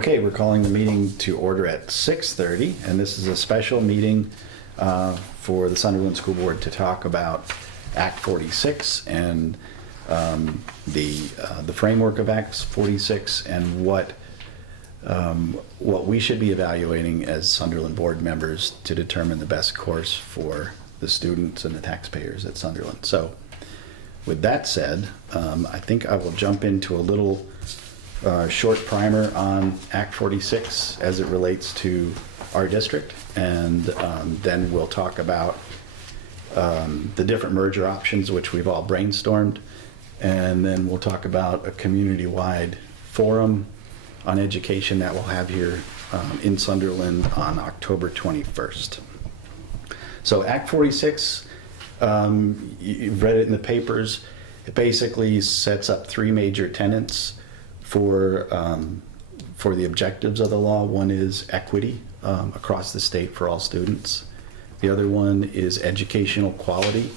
Okay, we're calling the meeting to order at 6:30, and this is a special meeting for the Sunderland School Board to talk about Act 46 and the framework of Act 46 and what we should be evaluating as Sunderland board members to determine the best course for the students and the taxpayers at Sunderland. So with that said, I think I will jump into a little short primer on Act 46 as it relates to our district, and then we'll talk about the different merger options which we've all brainstormed, and then we'll talk about a community-wide forum on education that we'll have here in Sunderland on October 21st. So Act 46, you've read it in the papers. It basically sets up three major tenets for the objectives of the law. One is equity across the state for all students. The other one is educational quality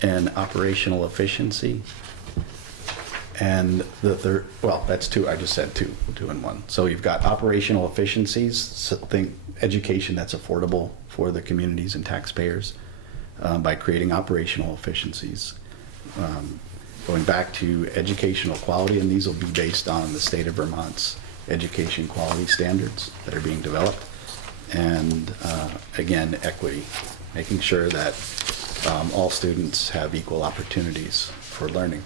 and operational efficiency. And the third, well, that's two, I just said two in one. So you've got operational efficiencies, so think education that's affordable for the communities and taxpayers by creating operational efficiencies. Going back to educational quality, and these will be based on the state of Vermont's education quality standards that are being developed. And again, equity, making sure that all students have equal opportunities for learning.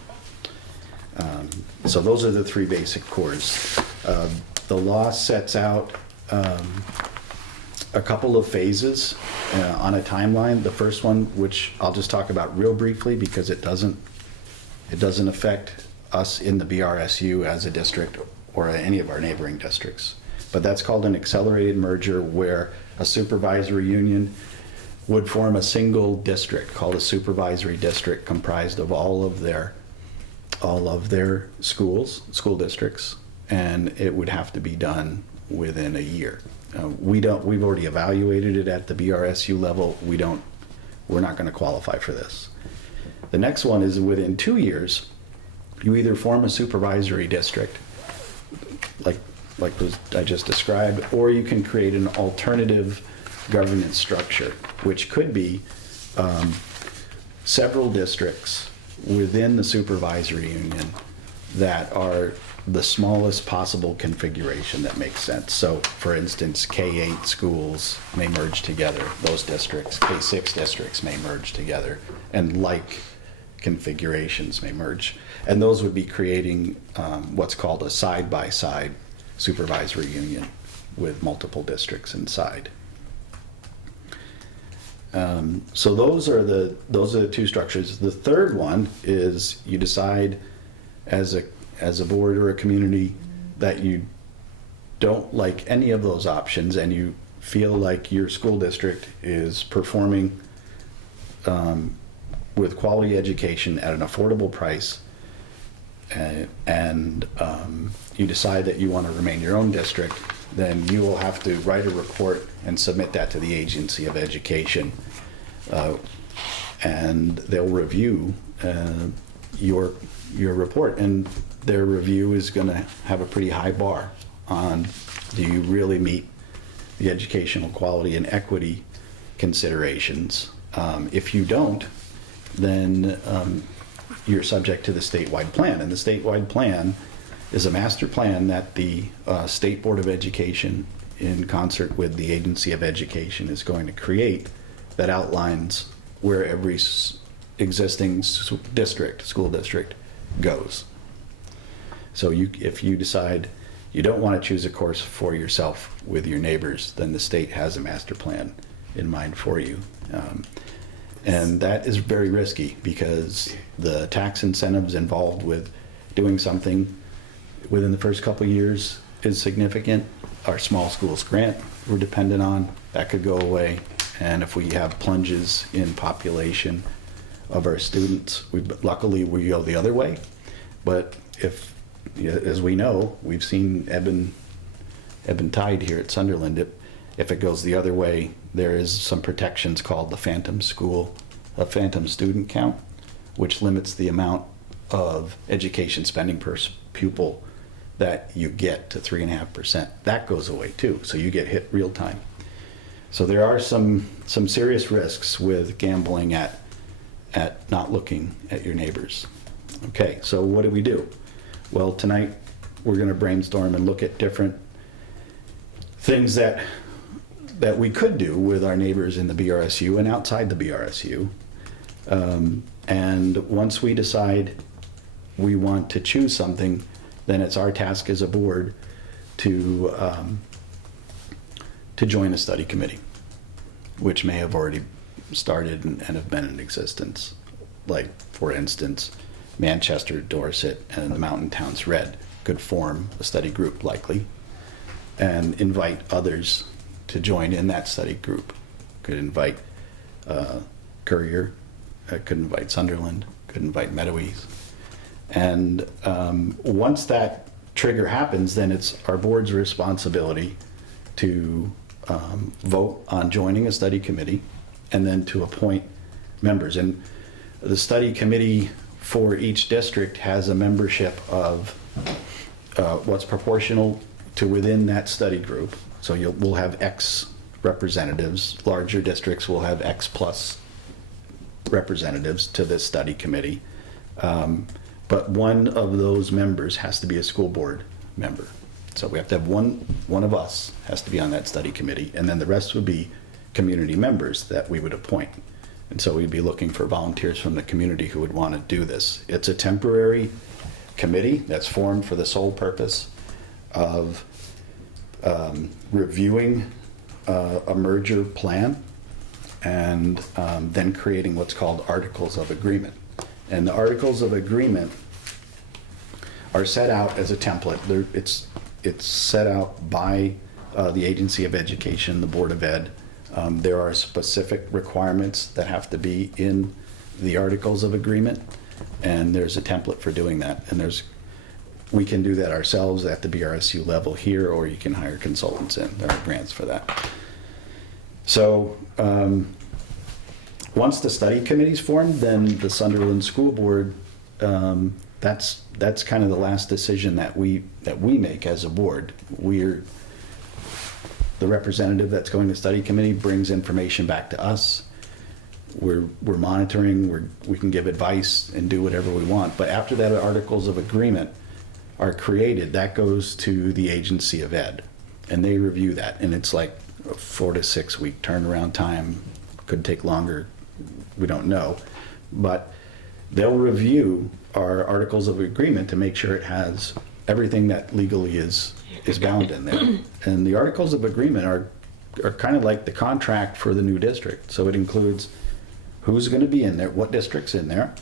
So those are the three basic cores. The law sets out a couple of phases on a timeline. The first one, which I'll just talk about real briefly because it doesn't affect us in the BRSU as a district or any of our neighboring districts. But that's called an accelerated merger, where a supervisory union would form a single district called a supervisory district comprised of all of their school districts, and it would have to be done within a year. We've already evaluated it at the BRSU level. We're not going to qualify for this. The next one is within 2 years, you either form a supervisory district, like I just described, or you can create an alternative governance structure, which could be several districts within the supervisory union that are the smallest possible configuration that makes sense. So, for instance, K-8 schools may merge together. Those districts, K-6 districts may merge together, and like configurations may merge. And those would be creating what's called a side-by-side supervisory union with multiple districts inside. So those are the two structures. The third one is you decide as a board or a community that you don't like any of those options, and you feel like your school district is performing with quality education at an affordable price, and you decide that you want to remain your own district, then you will have to write a report and submit that to the Agency of Education, and they'll review your report, and their review is going to have a pretty high bar on, do you really meet the educational quality and equity considerations? If you don't, then you're subject to the statewide plan, and the statewide plan is a master plan that the State Board of Education, in concert with the Agency of Education, is going to create, that outlines where every existing school district goes. So if you decide you don't want to choose a course for yourself with your neighbors, then the state has a master plan in mind for you. And that is very risky because the tax incentives involved with doing something within the first couple of years is significant. Our small schools grant we're dependent on, that could go away. And if we have plunges in population of our students, luckily we go the other way. But if, as we know, we've seen ebb and tide here at Sunderland. If it goes the other way, there is some protections called the phantom student count, which limits the amount of education spending per pupil that you get to 3.5%, that goes away too. So you get hit real time. So there are some serious risks with gambling at not looking at your neighbors. Okay, so what do? Well, tonight we're going to brainstorm and look at different things that we could do with our neighbors in the BRSU and outside the BRSU. And once we decide we want to choose something, then it's our task as a board to join a study committee, which may have already started and have been in existence. Like, for instance, Manchester, Dorset, and the Mountain Towns Red could form a study group, likely, and invite others to join in that study group. Could invite Courier, could invite Sunderland, could invite Meadowies. And once that trigger happens, then it's our board's responsibility to vote on joining a study committee and then to appoint members. And the study committee for each district has a membership of what's proportional to within that study group. So we'll have X representatives. Larger districts will have X plus representatives to this study committee. But one of those members has to be a school board member. So we have to have one of us has to be on that study committee, and then the rest would be community members that we would appoint. And so we'd be looking for volunteers from the community who would want to do this. It's a temporary committee that's formed for the sole purpose of reviewing a merger plan and then creating what's called articles of agreement. And the articles of agreement are set out as a template. It's set out by the Agency of Education, the Board of Ed. There are specific requirements that have to be in the articles of agreement, and there's a template for doing that. And we can do that ourselves at the BRSU level here, or you can hire consultants in. There are grants for that. So once the study committee's formed, then the Sunderland School Board, that's kind of the last decision that we make as a board. The representative that's going to study committee brings information back to us. We're monitoring, we can give advice and do whatever we want. But after that, articles of agreement are created, that goes to the Agency of Ed, and they review that. And it's like a 4 to 6 week turnaround time. Could take longer, we don't know. But they'll review our articles of agreement to make sure it has everything that legally is bound in there. And the articles of agreement are kind of like the contract for the new district. So it includes who's going to be in there, what district's in there,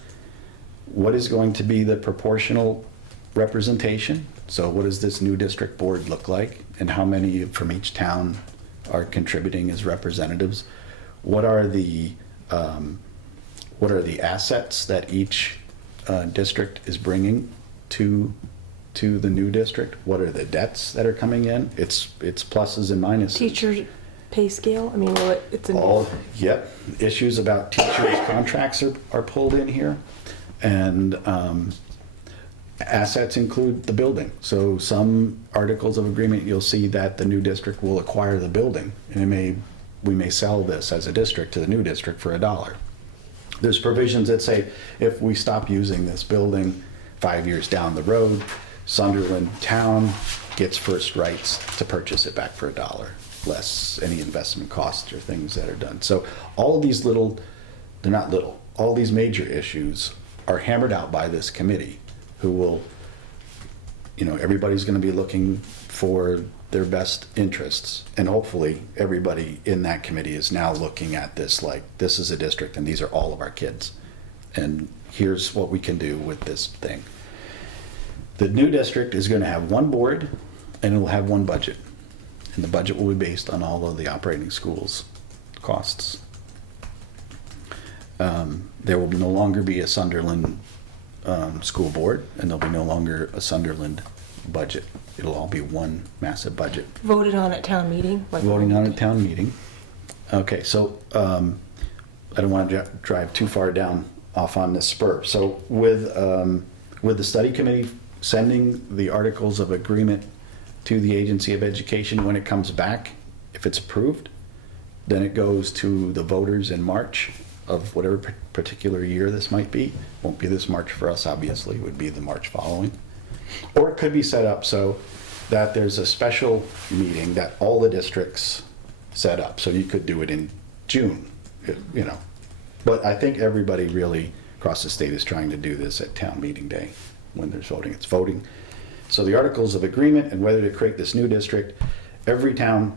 what is going to be the proportional representation. So what does this new district board look like, and how many from each town are contributing as representatives? What are the assets that each district is bringing to the new district? What are the debts that are coming in? It's pluses and minuses. Teacher pay scale? I mean, it's Yep. Issues about teachers' contracts are pulled in here. And assets include the building. So some articles of agreement, you'll see that the new district will acquire the building. And we may sell this as a district to the new district for $1. There's provisions that say if we stop using this building 5 years down the road, Sunderland Town gets first rights to purchase it back for $1, less any investment costs or things that are done. So all of these they're not little, all these major issues are hammered out by this committee, who will, everybody's going to be looking for their best interests. And hopefully everybody in that committee is now looking at this like, this is a district and these are all of our kids. And here's what we can do with this thing. The new district is going to have one board and it will have one budget. And the budget will be based on all of the operating schools' costs. There will no longer be a Sunderland School Board, and there'll be no longer a Sunderland budget. It'll all be one massive budget. voted on at town meeting? Voting on a town meeting. Okay, so I don't want to drive too far down off on this spur. So with the study committee sending the articles of agreement to the Agency of Education. When it comes back, if it's approved, then it goes to the voters in March of whatever particular year this might be. Won't be this March for us, obviously, it would be the March following. Or it could be set up so that there's a special meeting that all the districts set up. So you could do it in June, you know. But I think everybody really across the state is trying to do this at town meeting day when there's voting. It's voting. So the articles of agreement and whether to create this new district, every town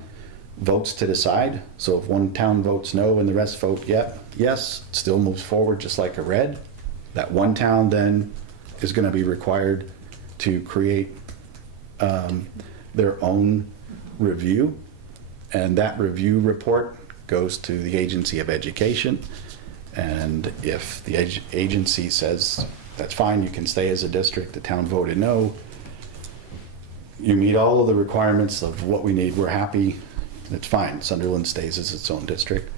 votes to decide. So if one town votes no and the rest vote yes, it still moves forward just like a red. That one town then is going to be required to create their own review, and that review report goes to the Agency of Education. And if the agency says that's fine, you can stay as a district, the town voted no, you meet all of the requirements of what we need, we're happy, it's fine. Sunderland stays as its own district,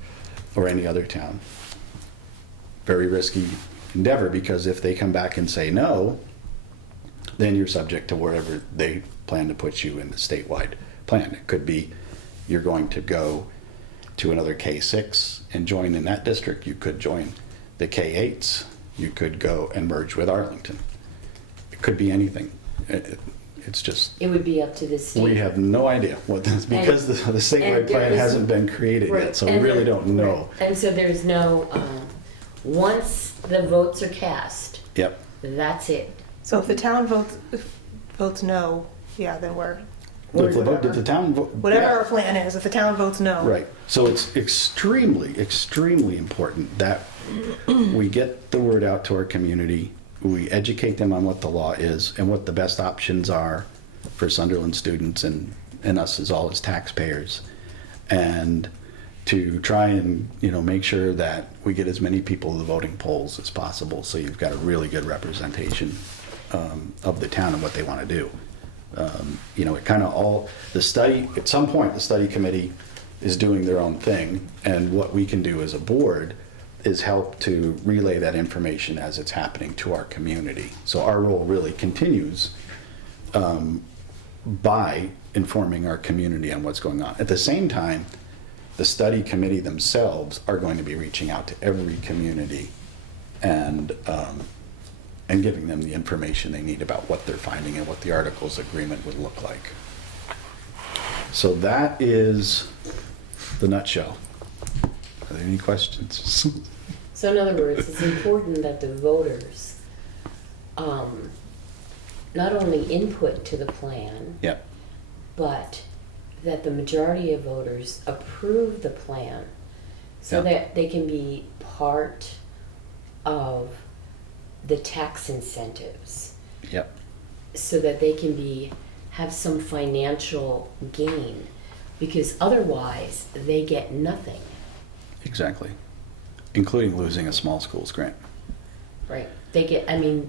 or any other town. Very risky endeavor, because if they come back and say no, then you're subject to wherever they plan to put you in the statewide plan. It could be you're going to go to another K6 and join in that district. You could join the K8s. You could go and merge with Arlington. It could be anything. It's just... It would be up to the state. We have no idea what this, because the statewide plan hasn't been created yet, so we really don't know. Right. And so there's no, once the votes are cast, Yep. that's it. So if the town votes no, yeah, then we're, If the town vote... whatever yeah. our plan is, if the town votes no. Right. So it's extremely, extremely important that we get the word out to our community, we educate them on what the law is and what the best options are for Sunderland students and us as all as taxpayers, and to try and, you know, make sure that we get as many people to the voting polls as possible, so you've got a really good representation of the town and what they want to do. You know, it kind of all, the study, at some point, the study committee is doing their own thing, and what we can do as a board is help to relay that information as it's happening to our community. So our role really continues by informing our community on what's going on. At the same time, the study committee themselves are going to be reaching out to every community and giving them the information they need about what they're finding and what the articles agreement would look like. So that is the nutshell. Are there any questions? So in other words, it's important that the voters not only input to the plan, Yep. but that the majority of voters approve the plan so Yeah. that they can be part of the tax incentives, Yep. so that they can have some financial gain, because otherwise they get nothing. Exactly. Including losing a small schools grant. Right. They get, I mean,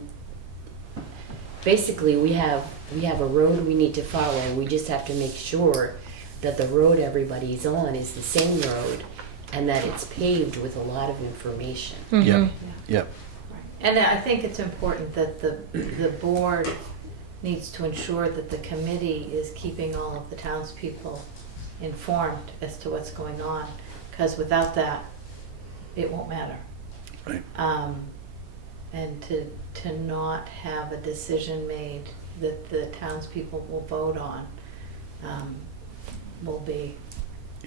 basically we have a road we need to follow, and we just have to make sure that the road everybody's on is the same road and that it's paved with a lot of information. Yep. Yep. And I think it's important that the board needs to ensure that the committee is keeping all of the townspeople informed as to what's going on, because without that, it won't matter. Right. And to not have a decision made that the townspeople will vote on will be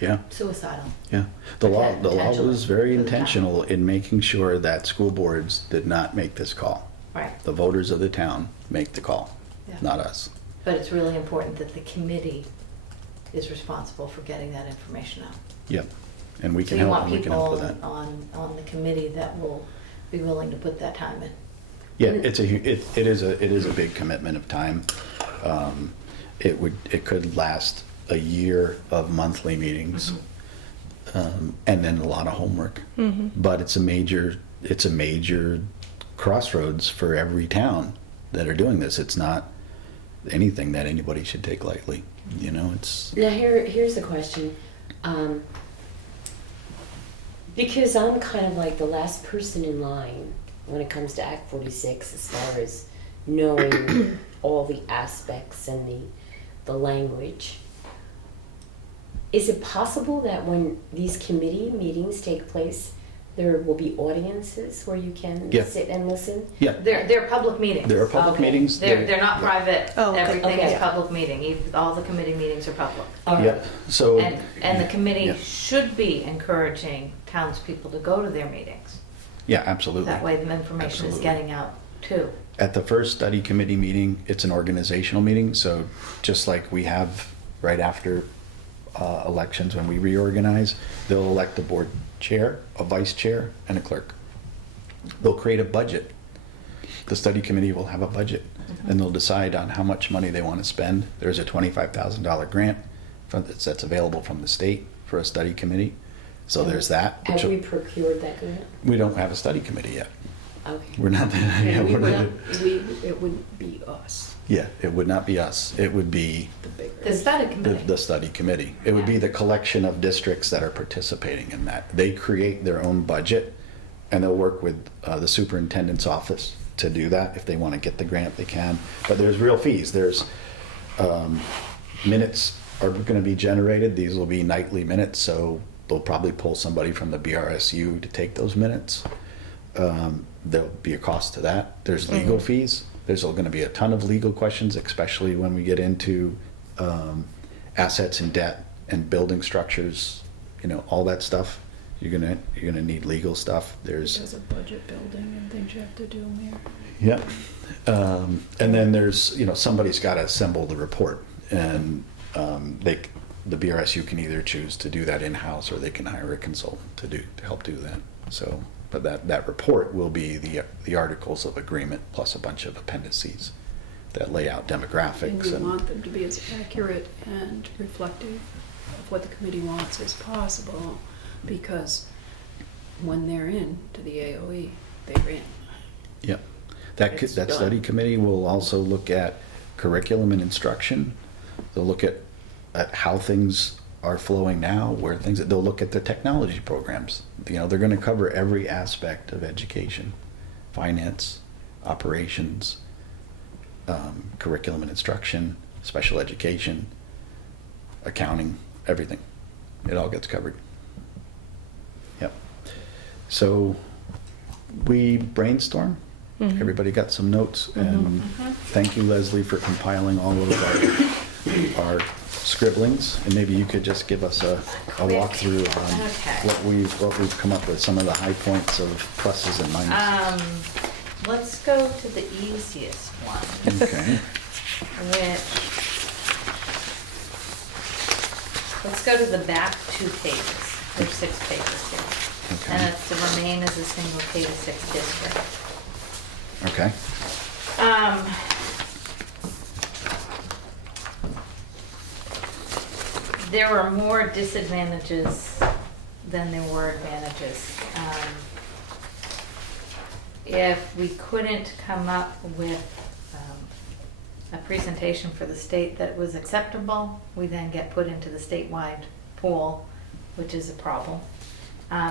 Yeah. suicidal. Yeah. The law Potentially was very for the town. intentional in making sure that school boards did not make this call. Right. The voters of the town make the call, Yeah. not us. But it's really important that the committee is responsible for getting that information out. Yep. And we So can you help, want and we can help people with that. on the committee that will be willing to put that time in. Yeah, it is a big commitment of time. It could last a year of monthly meetings, and then a lot of homework. But it's a major crossroads for every town that are doing this. It's not anything that anybody should take lightly. You know, it's... Now here's the question. Because I'm kind of like the last person in line when it comes to Act 46 as far as knowing all the aspects and the language. Is it possible that when these committee meetings take place, there will be audiences where you can Yeah. sit and listen? Yeah, They're public meetings. there are public Okay. meetings. They're not private. Oh, okay. Everything Okay. is public meeting. All the committee meetings are public. All right. Yeah, so. And the committee Yeah. should be encouraging townspeople to go to their meetings. Yeah, absolutely. That way the information is Absolutely. getting out too. At the first study committee meeting, it's an organizational meeting, so just like we have right after elections when we reorganize, they'll elect a board chair, a vice chair, and a clerk. They'll create a budget. The study committee will have a budget, and they'll decide on how much money they want to spend. There's a $25,000 grant that's available from the state for a study committee, so there's that. Have we procured that grant? We don't have a study committee yet. Okay. We're not there. Yeah, We we're not. it wouldn't be us, Yeah, it would not be us. It would be the bigger. The study the committee. study committee. It would be the collection of districts that are participating in that. They create their own budget, and they'll work with the superintendent's office to do that. If they want to get the grant, they can. But there's real fees. There's minutes are going to be generated. These will be nightly minutes, so they'll probably pull somebody from the BRSU to take those minutes. There'll be a cost to that. There's legal fees. There's going to be a ton of legal questions, especially when we get into assets and debt and building structures, all that stuff. You're gonna need legal stuff. There's a budget building and things you have to do there. Yeah. And then there's, somebody's got to assemble the report, and the BRSU can either choose to do that in-house, or they can hire a consultant to help do that. So, but that report will be the articles of agreement plus a bunch of appendices that lay out demographics. And you want them to be as accurate and reflective of what the committee wants as possible, because when they're in to the AOE, they're in. Yep. It's That done. study committee will also look at curriculum and instruction. They'll look at how things are flowing now, they'll look at the technology programs. They're going to cover every aspect of education, finance, operations, curriculum and instruction, special education, accounting, everything. It all gets covered. Yep. So we brainstorm. Everybody got some notes, and thank you, Leslie, for compiling all of our scribblings, and maybe you could just give us a walkthrough on Okay. what we've come up with, some of the high points of pluses and minuses. Let's go to the easiest one, Okay. which, let's go to the back 2 pages. There's 6 pages here. Okay. And it's to remain as a single K-6 district. Okay. There are more disadvantages than there were advantages. If we couldn't come up with a presentation for the state that was acceptable, we then get put into the statewide pool, which is a problem.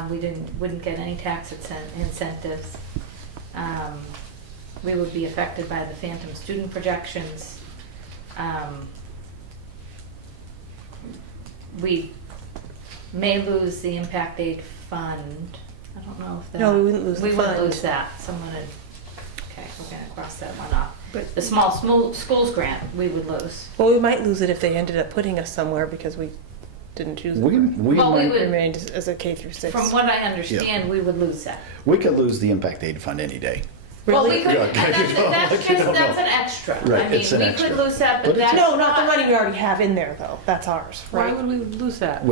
We wouldn't get any tax incentives. We would be affected by the phantom student projections. We may lose the impact aid fund. I don't know if that. No, we wouldn't lose the We wouldn't fund. lose that. Someone had, okay, we're gonna cross that one off. But The small schools grant, we would lose. Well, we might lose it if they ended up putting us somewhere because we didn't choose it. We Well, we might- would- Remained as a K through 6. From what I understand, we would lose that. we could lose the impact aid fund any day. Well, Really? we could, Yeah, and you don't- that's you just, don't that's know. an extra. Right, I mean, it's an we extra. could lose that, But but it's- that's No, not the money we already have in there, though. That's ours, why right? would we lose that?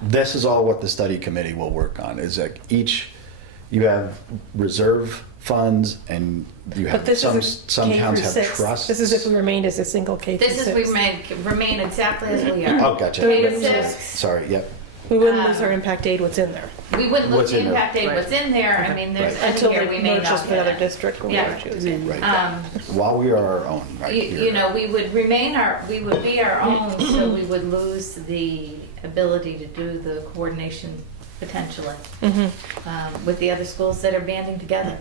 This is all what the study committee will work on, is that you have reserve funds, and you But have, this some is a some K towns through have 6. trusts. This is if we remained as a single K through This 6. is, we remain exactly as we are. Oh, gotcha. K to Okay. 6, Sorry, yep. We wouldn't lose our impact aid, what's in there. we wouldn't lose What's the in there? impact aid, Right. what's in there, I mean, there's, Right. any Until year we we may merge not us with another get it. district or Yeah. whatever choosing. Right. Um, While we are our own, right? You know, we would we would be our own, so we would lose the ability to do the coordination potentially, Mm-hmm. with the other schools that are banding together.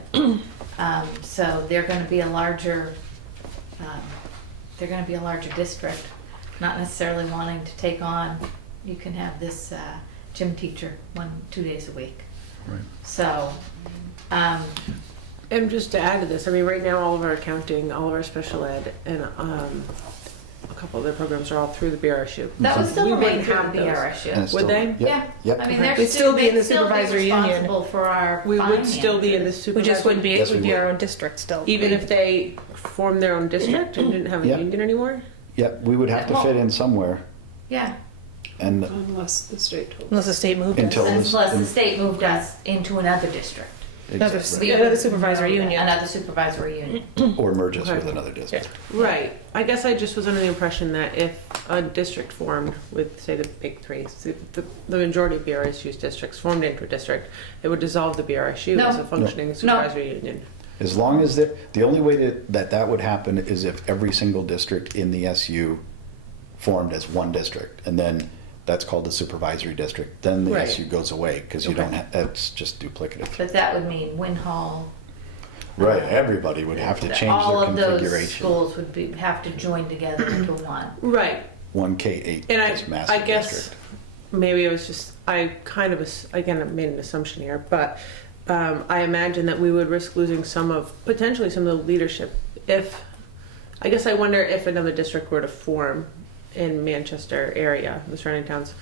So they're going to be a larger, district, not necessarily wanting to take on. You can have this gym teacher 2 days a week. Right. So, And just to add to this, I mean, right now all of our accounting, all of our special ed, and a couple of their programs are all through the BRSU. that would still We remain wouldn't through have the those. BRSU. And it's Would still- they? Yep, Yeah. Yep. I mean, they're We'd still be in the they'd supervisory union. responsible for our We would still be in the finances. We supervisory. just wouldn't be, Yes, it would we be would. our own district still. Even if they formed their own district and didn't have a Yeah. union anymore? Yep, we would have to Well- fit in somewhere, Yeah, and Unless the state told Unless the state moved us. Until- unless the and- state moved us into another district. Another, exactly. another supervisory union. Another supervisory union. Or merge us Okay. with another district. Right. I guess I just was under the impression that if a district formed with, say, the big three, so the majority of BRSU's districts formed into a district, it would dissolve the BRSU No. as a functioning supervisory union. As long as the only way that would happen is if every single district in the SU formed as one district, and then that's called the supervisory district. Then the Right. SU goes away because you Okay. don't. That's just duplicative. But that would mean Win Hall. Right. Everybody would have to change All their of those configuration. schools would have to join together into one. Right. One K8 And is massive I guess district. maybe it was just, I kind of, again, I made an assumption here, but I imagine that we would risk losing potentially some of the leadership I guess I wonder if another district were to form in Manchester area, the surrounding towns,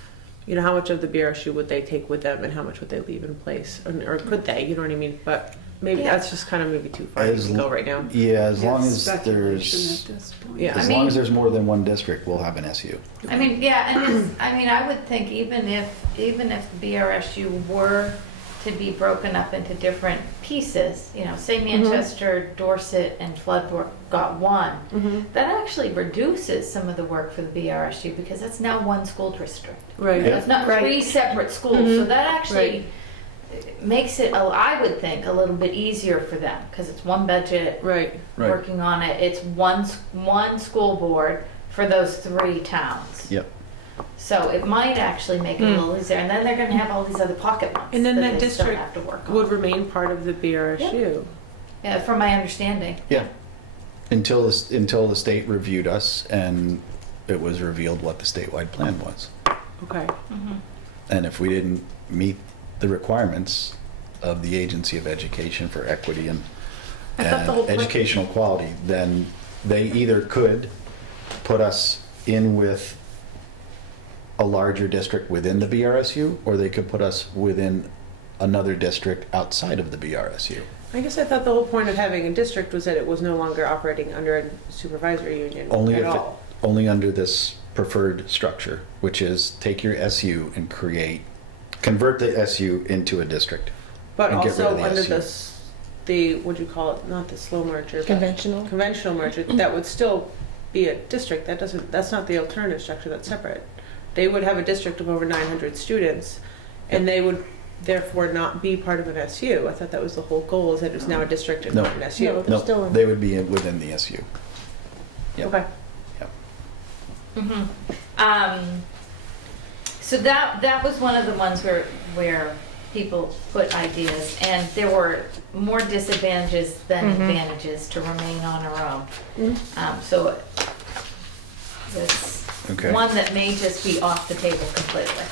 you know, how much of the BRSU would they take with them and how much would they leave in place? Or could they, you know what I mean? But maybe Yeah. that's just kind of maybe too far As to go right now. Yeah, as long It's as speculation there's at this point. Yeah. as I long mean- as there's more than one district, we'll have an SU. I mean, yeah, and I would think even if the BRSU were to be broken up into different pieces, you know, say Manchester, Dorset, and Floodbrook got one, that actually reduces some of the work for the BRSU because that's now one school district. Right. Yeah. It's not Right. 3 separate schools, so that actually makes it, I would think, a little bit easier for them because it's one budget. Right. Right. Working on it. It's one school board for those 3 towns. Yep. So it might actually make it a little easier, and then they're going to have all these other pocket ones And then that that they still district have to work Would on. remain part of the BRSU. Yeah, from my understanding. Yeah. Until the state reviewed us and it was revealed what the statewide plan was. Okay. And if we didn't meet the requirements of the Agency of Education for Equity and I thought the whole Educational Quality, then they either could put us in with a larger district within the BRSU, or they could put us within another district outside of the BRSU. I guess I thought the whole point of having a district was that it was no longer operating under a supervisory union Only at if it, all. only under this preferred structure, which is take your SU and convert the SU into a district. But and get rid also of the under SU. the what'd you call it? Not the slow merger, but Conventional. conventional merger. That would still be a district. That's not the alternative structure. That's separate. They would have a district of over 900 students, and they would therefore not be part of an SU. I thought that was the whole goal, is that it's now a district and No. not an SU. No. They're still No, in- they would be within the SU. Yep. Okay. Mm-hmm. So that was one of the ones where people put ideas, and there were more disadvantages than advantages to remain on our own. So it's Okay. one that may just be off the table completely.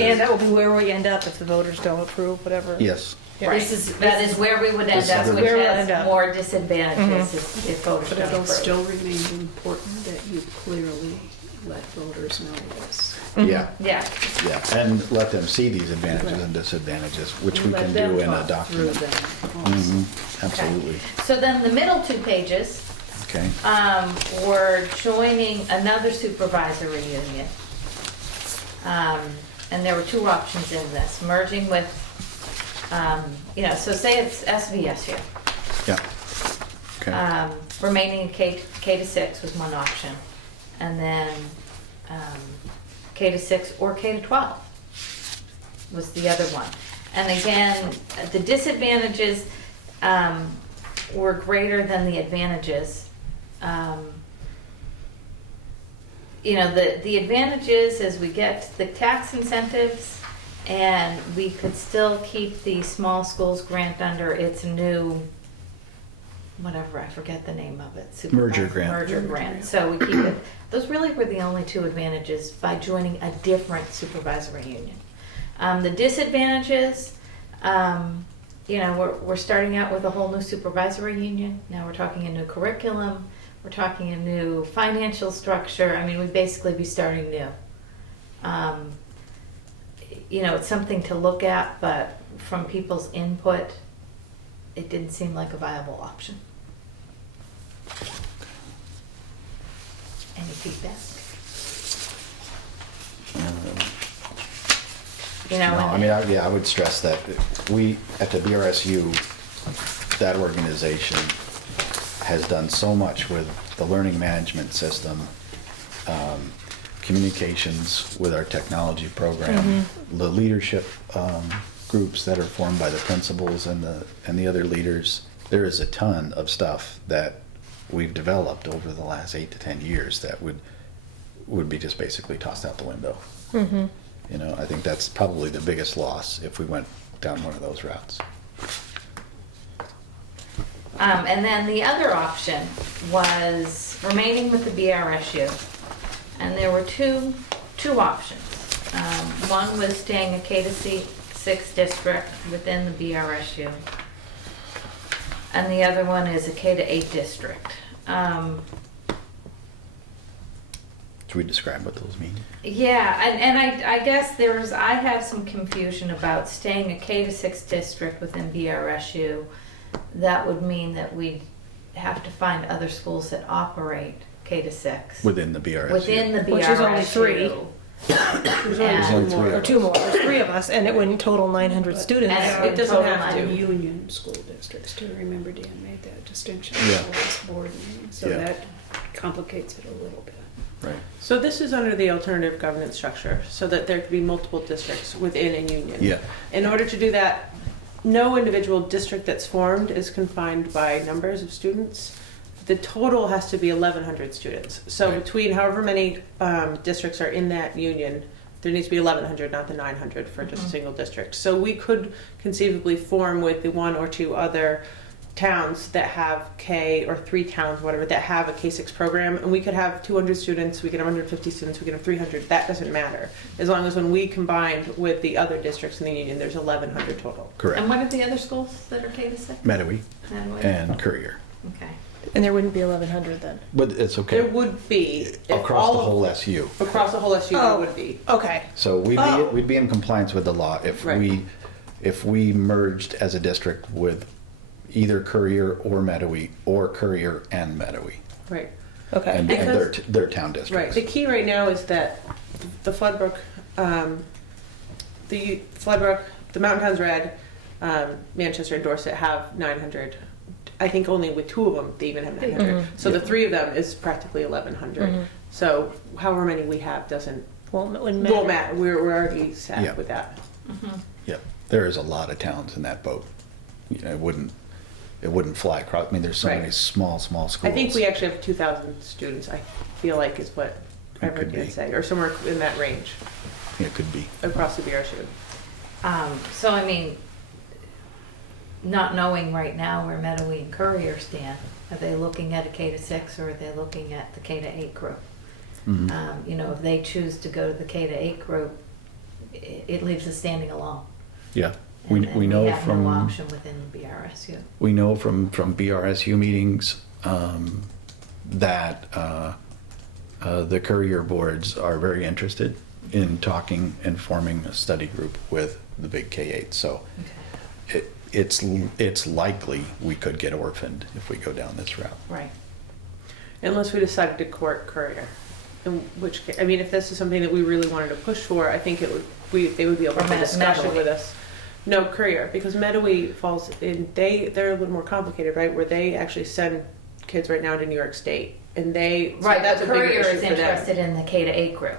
And that will be where we end up if the voters don't approve, whatever. Yes. Right. That is where we would end This up, is which where we'll has end up. more disadvantages if voters But don't it'll approve. still remain important that you clearly let voters know this. Yeah, Yeah, yeah, and let them see these advantages and disadvantages, which we Let can them do in a talk through document. them also. Mhm, absolutely. so then the middle 2 pages Okay. were joining another supervisory union. And there were 2 options in this, merging with, so say it's SVSU. Yeah. Okay. Remaining in K to 6 was one option. And then K to 6 or K to 12 was the other one. And again, the disadvantages were greater than the advantages. The advantages as we get the tax incentives And we could still keep the small schools grant under its new, whatever, I forget the name of it. Merger grant. Merger grant. So we keep it. Those really were the only two advantages by joining a different supervisory union. The disadvantages, we're starting out with a whole new supervisory union. Now we're talking a new curriculum. We're talking a new financial structure. I mean, we'd basically be starting new. It's something to look at, but from people's input, it didn't seem like a viable option. Any feedback? I would stress that we, at the BRSU, that organization has done so much with the learning management system, communications with our technology program, the leadership groups that are formed by the principals and the other leaders. There is a ton of stuff that we've developed over the last 8 to 10 years that would be just basically tossed out the window. I think that's probably the biggest loss if we went down one of those routes. And then the other option was remaining with the BRSU. And there were two options. One was staying a K-6 district within the BRSU. And the other one is a K-8 district. Should we describe what those mean? Yeah, and I guess I have some confusion about staying a K-6 district within BRSU. That would mean that we'd have to find other schools that operate K-6. Within the BRSU. Within the BRSU. Which is only 3. There's And- only 3 Or of 2 us. more. There's 3 of us, and it wouldn't total 900 students. And It doesn't total have to. money. Union school districts too. Remember Dan made that distinction Yeah. at the last board meeting, so Yeah. that complicates it a little bit. Right. So this is under the alternative governance structure, so that there could be multiple districts within a union. Yeah. In order to do that, no individual district that's formed is confined by numbers of students. The total has to be 1,100 students. So Right. between however many districts are in that union, there needs to be 1,100, not the 900 for just a single district. So we could conceivably form with the 1 or 2 other towns that have K, or 3 towns, whatever, that have a K-6 program, and we could have 200 students, we could have 150 students, we could have 300. That doesn't matter, as long as when we combined with the other districts in the union, there's 1,100 total. Correct. And what are the other schools that are K-6? Meadowy Medway? and Courier. Okay. And there wouldn't be 1,100 then. But it's okay. There would be if Across all the of- whole SU. Across the whole SU, Oh. there would be. Okay. So we'd be in compliance with the law Right. if we merged as a district with either Courier or Meadowy, or Courier and Meadowy, Right. Okay. and Because- their town Right. districts. The key right now is that the Floodbrook, the Mountain Towns Red, Manchester and Dorset have 900. I think only with 2 of them they even have 900. So the 3 of them is practically 1,100. So however many we have doesn't Won't won't matter. We're already set Yeah. with that. Yep, there is a lot of towns in that boat. It wouldn't fly across. I mean, there's so Right. many small schools. I think we actually have 2,000 students. I feel like is what I It heard could Dan be. say, or somewhere in that range It could be. across the BRSU. So I mean, not knowing right now where Meadowy and Courier stand, are they looking at a K-6 or are they looking at the K-8 group? Mhm. If they choose to go to the K-8 group, it leaves us standing alone. Yeah, And we know have from no option within the BRSU. we know from BRSU meetings that the Courier boards are very interested in talking and forming a study group with the big K-8. So Okay. it's likely we could get orphaned if we go down this route. Right. Unless we decided to court Courier. In which case, I mean, if this is something that we really wanted to push for, I think they would be able to Or have a discussion Meadowy. with us. No, Courier, because Meadowy falls in, they're a little more complicated, right? Where they actually send kids right now to New York State. And so Right, that's but a bigger Courier issue is for them. interested in the K-8 group.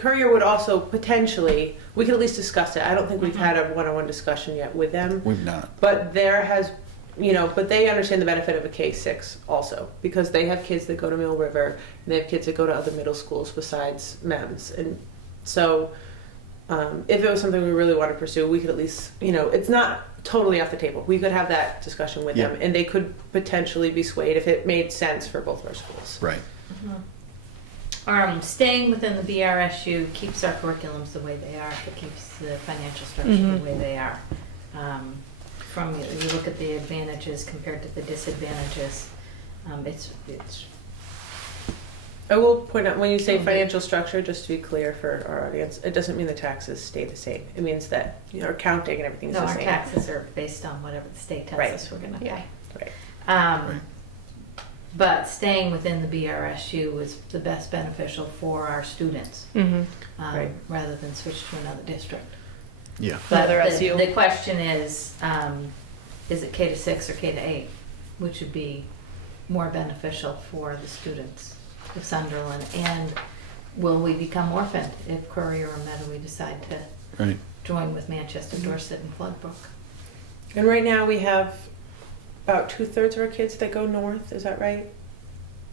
Courier would also potentially, we could at least discuss it. I don't think we've had a one-on-one discussion yet with them. We've not. But there has, but they understand the benefit of a K-6 also, because they have kids that go to Mill River, and they have kids that go to other middle schools besides MEMS. And so if it was something we really want to pursue, we could at least, it's not totally off the table. We could have that discussion with Yeah. them, and they could potentially be swayed if it made sense for both our schools. Right. Staying within the BRSU keeps our curriculums the way they are. It keeps the financial structure the way they are. You look at the advantages compared to the disadvantages. It's I will point out, when you say financial structure, just to be clear for our audience, it doesn't mean the taxes stay the same. It means that our accounting and everything's no, the our same. taxes are based on whatever the state tells Right. us we're going to Yeah. pay. Right. Right. But staying within the BRSU is the best beneficial for our students, Right. rather than switch to another district. Yeah. But Another the, SU. the question is it K to 6 or K to 8, which would be more beneficial for the students of Sunderland, and will we become orphaned if Courier or Medway decide to Right. join with Manchester, Dorset, and Floodbrook? And right now we have about 2/3 of our kids that go north. Is that right?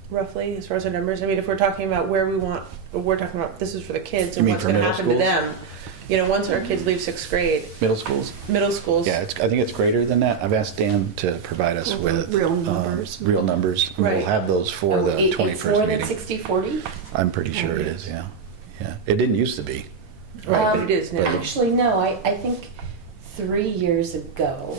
Roughly, as far as our numbers. I mean, if we're talking about where we want, we're talking about this is for the kids You and mean what's for going to middle happen to schools? them. Once our kids leave 6th grade, Middle schools? middle schools. Yeah, I think it's greater than that. I've asked Dan to provide us with Real numbers. Real numbers. Right. We'll have those for Oh, the it's 21st more than meeting. 60-40? I'm pretty sure it is. Yeah, yeah. It didn't used to be. Right, but it is now. Actually, no, I think 3 years ago,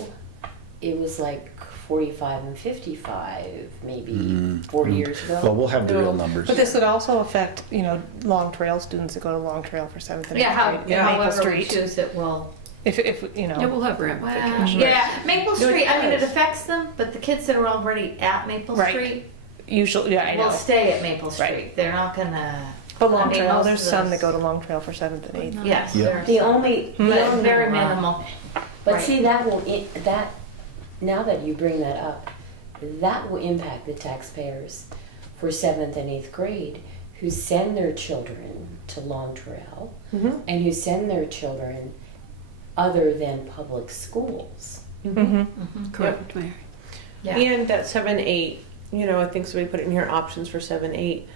it was like 45 and 55, maybe 4 years ago. Well, we'll have the real No, numbers. But this would also affect, Long Trail students that go to Long Trail for 7th and 8th Yeah, grade. in Maple however we Street. choose it will. If Yeah, we'll have ramifications. Yeah, Maple No, it Street, I mean, it does. affects them, but the kids that are already at Maple Right. Street usually, I will know. stay at Maple Street. Right. They're not gonna. But Long I mean, Trail, most there's of some those- that go to Long Trail for 7th and 8th. Yes, Yeah. there are The some. only, But very minimal. but Right. see, that will, now that you bring that up, that will impact the taxpayers for 7th and 8th grade who send their children to Long Trail and who send their children other than public schools. Correct, Mary. Yeah. And that 7-8, I think somebody put it in here, options for 7-8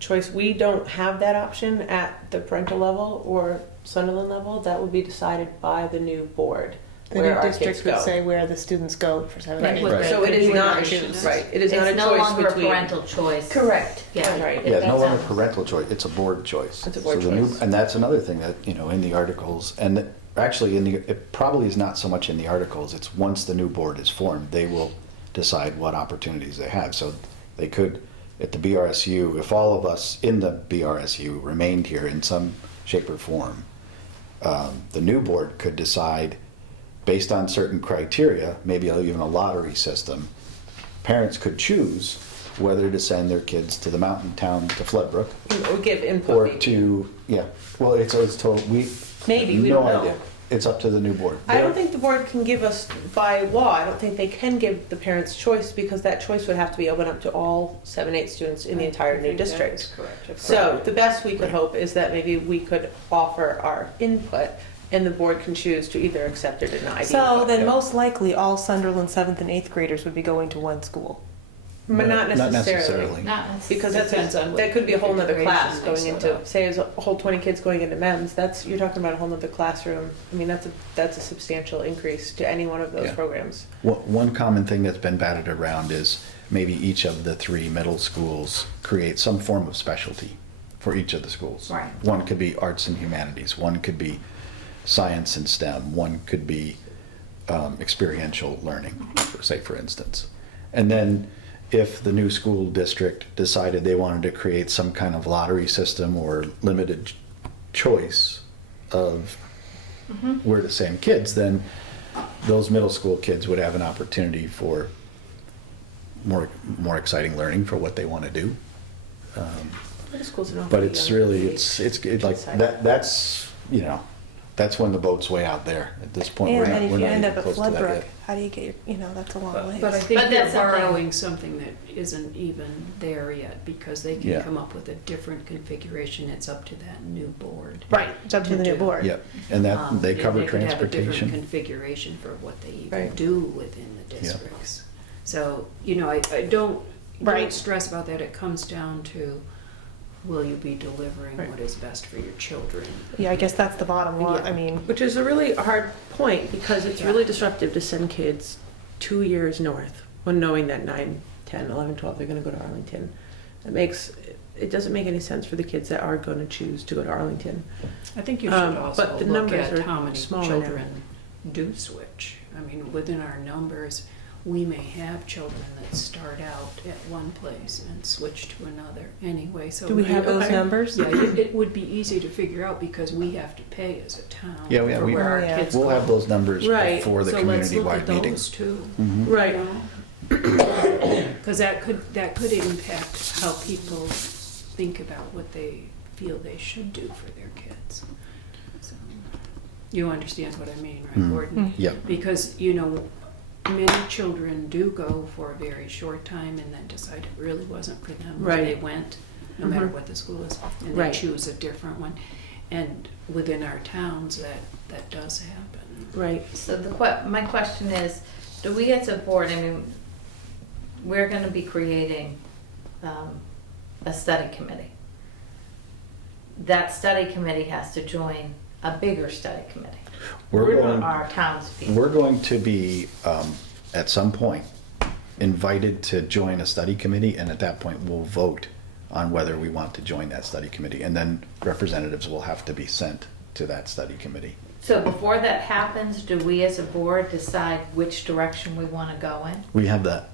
choice. We don't have that option at the parental level or Sunderland level. That would be decided by the new board. The where new our kids district would go. say where the students go for 7th and Right. 8th Right. grade. So it is not Choose. right. It is not a It's no choice longer a between. parental choice. Correct. Yeah. Right. It- Yeah, no that's longer not- parental choice. It's a board choice. It's a board So the choice. and that's another thing that in the articles, and actually it probably is not so much in the articles. It's once the new board is formed, they will decide what opportunities they have. So they could, at the BRSU, if all of us in the BRSU remained here in some shape or form, the new board could decide, based on certain criteria, maybe even a lottery system, parents could choose whether to send their kids to the mountain town to Floodbrook We give input. or maybe. to, well, it's total, Maybe, we no don't know. idea. It's up to the new board. I don't think the board can give us, by law, I don't think they can give the parents choice because that choice would have to be open up to all 7-8 students in the entire new district. So the best we could hope is that maybe we could offer our input and the board can choose to either accept or deny the So input. then most likely all Sunderland 7th and 8th graders would be going to one school. But not Not necessarily. necessarily. Because Depends on what that could be a whole nother class configuration going they into, set up. say there's a whole 20 kids going into MEMS, you're talking about a whole nother classroom. I mean, that's a substantial increase to any one of those Yeah. programs. One common thing that's been batted around is maybe each of the 3 middle schools create some form of specialty for each of the schools. Right. One could be arts and humanities, one could be science and STEM, one could be experiential learning, for instance. And then if the new school district decided they wanted to create some kind of lottery system or limited choice of where to send kids, then those middle school kids would have an opportunity for more exciting learning for what they want to do. Middle schools are not But really it's young. really, it's like, that's when the boat's way out there. At this point, we're And not then if we're you not end even up at close to that Floodbrook, yet. how do you get that's a long way. But I think But they're that's something- borrowing something that isn't even there yet because they can Yeah. come up with a different configuration. It's up to that new board. Right, it's up to the new board. Yep, and that, they And cover could have a different transportation. configuration for what they even Right. do within the Yeah. districts. So, I don't Right. stress about that. It comes down to will you be delivering Right. what is best for your children? Yeah, I guess that's the bottom line. Yeah. I mean, Which is a really hard point because it's Yeah. really disruptive to send kids 2 years north when knowing that 9, 10, 11, 12, they're going to go to Arlington. It doesn't make any sense for the kids that are going to choose to go to Arlington. I think you should also but the look numbers at are how many smaller now. children do switch. I mean, within our numbers, we may have children that start out at one place and switch to another anyway, so. do we have those Okay. numbers? Yeah, it would be easy to figure out because we have to pay as a town Yeah, for we- where our Oh, yeah. kids go. We'll have those numbers Right. before the So let's look community-wide at those meetings. too. Mhm. Right. Because that could impact how people think about what they feel they should do for their kids. So, you understand what I mean, right, Mm. Gordon? Yeah. Because, many children do go for a very short time and then decide it really wasn't for them. Right. They went, no matter Mhm. what the school is, and Right. they choose a different one. And within our towns, that does happen. Right. So my question is, do we as a board, I mean, we're gonna be creating a study committee. That study committee has to join a bigger study committee. We're going, Our townspeople. we're going to be, at some point, invited to join a study committee, and at that point, we'll vote on whether we want to join that study committee, and then representatives will have to be sent to that study committee. So before that happens, do we as a board decide which direction we wanna go in? We have that.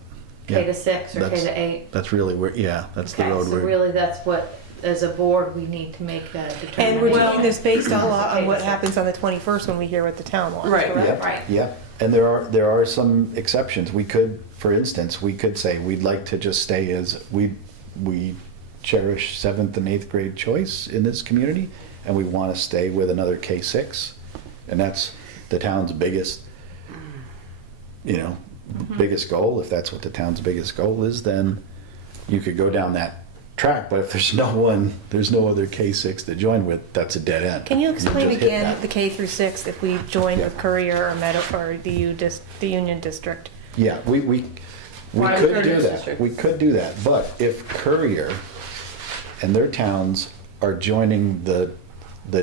K Yeah. to 6 or K That's- to 8? That's really where, yeah, that's the Okay, road so we're. really that's what, as a board, we need to make a determination. And we're doing this based a lot on what Okay. happens on the 21st when we hear what the town wants, Right. correct? Yep, Right. yep. And there are some exceptions. We could, for instance, we could say we'd like to just stay as, we cherish 7th and 8th grade choice in this community, and we want to stay with another K-6. And that's the town's biggest, biggest goal. If that's what the town's biggest goal is, then you could go down that track. But if there's no other K-6 to join with, that's a dead end. Can you explain just hit again that. the K through 6 if we join Yeah. with Courier or Meadow or the Union District? Yeah, we Why could Courier do that. District? We could do that. But if Courier and their towns are joining the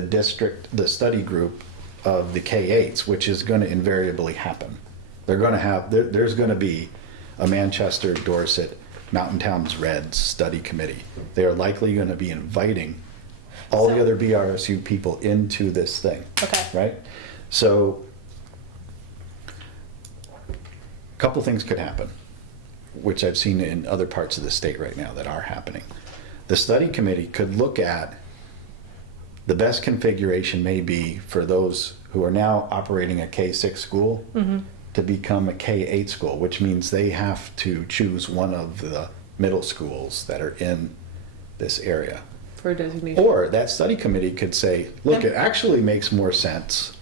district, the study group of the K-8s, which is going to invariably happen, they're going to have there's going to be a Manchester, Dorset, Mountain Towns Reds study committee. They are likely going to be inviting all the other BRSU people into this thing. Okay. Right? So a couple things could happen, which I've seen in other parts of the state right now that are happening. The study committee could look at the best configuration may be for those who are now operating a K-6 school to become a K-8 school, which means they have to choose one of the middle schools that are in this area. For a designation. Or that study committee could say, look, it actually makes more sense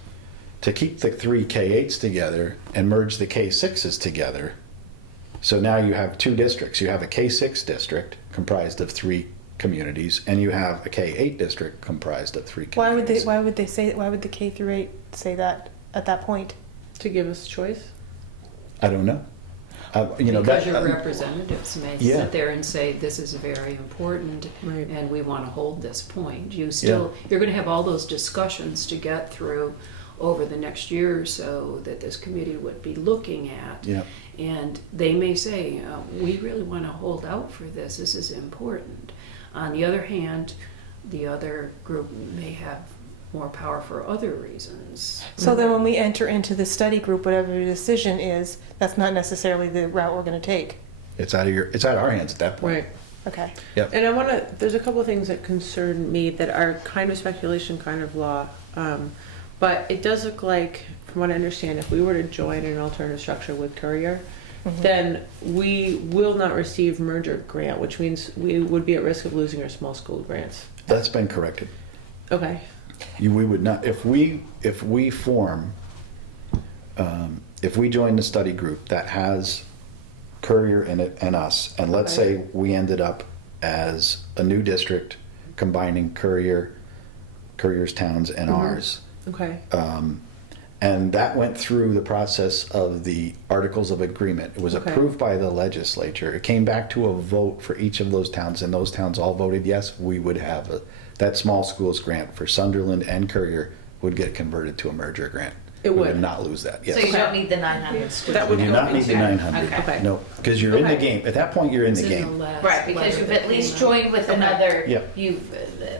to keep the 3 K-8s together and merge the K-6s together. So now you have 2 districts. You have a K-6 district comprised of 3 communities, and you have a K-8 district comprised of 3 communities. Why would the K through 8 say that at that point? To give us choice. I don't know. Because your representatives may Yeah. sit there and say, this is very important, Right. and we want to hold this point. You're going to have all those discussions to get through over the next year or so that this committee would be looking at. Yeah. And they may say, we really want to hold out for this. This is important. On the other hand, the other group may have more power for other reasons. So then when we enter into the study group, whatever the decision is, that's not necessarily the route we're going to take. It's out of our hands at that point. Right. Okay. Yep. And there's a couple of things that concern me that are kind of speculation, kind of law. But it does look like, from what I understand, if we were to join an alternative structure with Courier, then we will not receive merger grant, which means we would be at risk of losing our small school grants. That's been corrected. Okay. We would not, if we form, if we join the study group that has Courier in it and us, and let's Okay. say we ended up as a new district combining Courier's towns and ours, Okay. And that went through the process of the Articles of Agreement. It was Okay. approved by the legislature. It came back to a vote for each of those towns, and those towns all voted yes, we would have that small schools grant for Sunderland and Courier would get converted to a merger grant. It We would. not lose that, yes. So you don't need the 900. That We would do go not need the into- 900. Okay. No, because you're in the Okay. game. At that point, you're in the It's in game. the last Right, because letter you've that at least came out. joined with another, Yeah.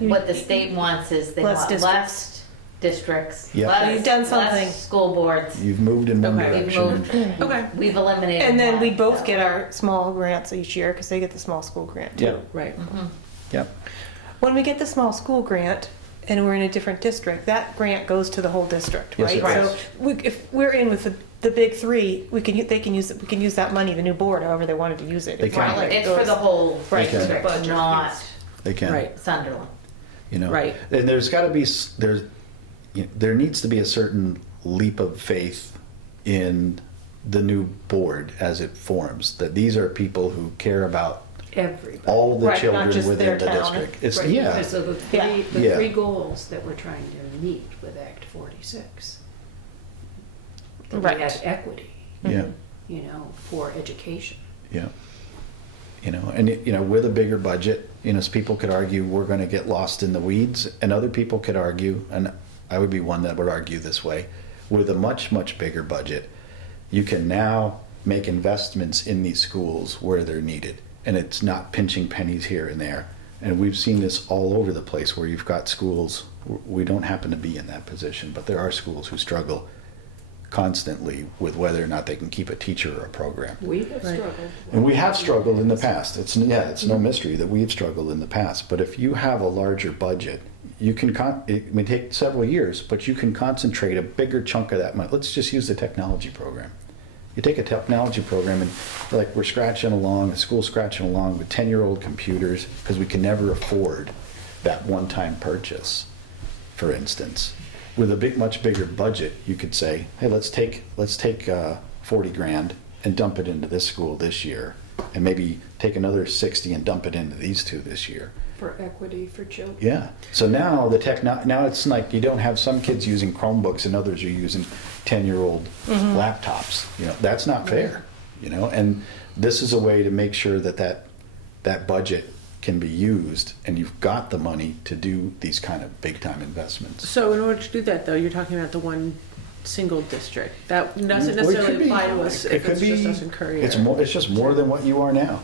what the state wants is they Less want districts. less districts, Yeah. less, You've done something. less school boards. You've moved in one Okay. We've direction. moved, Okay. we've eliminated And then one, we both so. get our small grants each year, because they get the small school grant too. Yeah, Right. yeah. When we get the small school grant and we're in a different district, that grant goes to the whole district, Yes, right? it does. So if we're in with the big three, we can use that money, the new board, however they wanted to use it. They It's not can. like It's it for goes- the whole Right. district, Budget, not yes. They can. Right. Sunderland. You know, Right. and there's got to be there needs to be a certain leap of faith in the new board as it forms. That these are people who care about Everybody. all the Right, not children just within their the town. district. It's Right, yeah, because of the Yeah. three, Yeah. the three goals that we're trying to meet with Act 46. That Right. we have equity, yeah, you know, for education. yeah. You know, and you know, with a bigger budget, you know, people could argue we're going to get lost in the weeds, and other people could argue, and I would be one that would argue this way, with a much bigger budget, you can now make investments in these schools where they're needed, and it's not pinching pennies here and there. And we've seen this all over the place where you've got schools. We don't happen to be in that position, but there are schools who struggle constantly with whether or not they can keep a teacher or a program. We have Right. struggled. And we have struggled in the past. It's no mystery that we've struggled in the past. But if you have a larger budget, you can it may take several years, but you can concentrate a bigger chunk of that money. Let's just use the technology program. You take a technology program and like we're scratching along, the school's scratching along with 10-year-old computers because we can never afford that one-time purchase, for instance. With a much bigger budget, you could say, hey, let's take 40 grand and dump it into this school this year, and maybe take another 60 and dump it into these two this year. For equity for children. Yeah. So now now it's like you don't have some kids using Chromebooks and others are using 10-year-old laptops. You know, that's not fair. You know, and this is a way to make sure that budget can be used, and you've got the money to do these kind of big time investments. So in order to do that, though, you're talking about the one single district. That doesn't Well, it could necessarily be. apply to us It if could it's be. just us in Courier. It's just more than what you are now.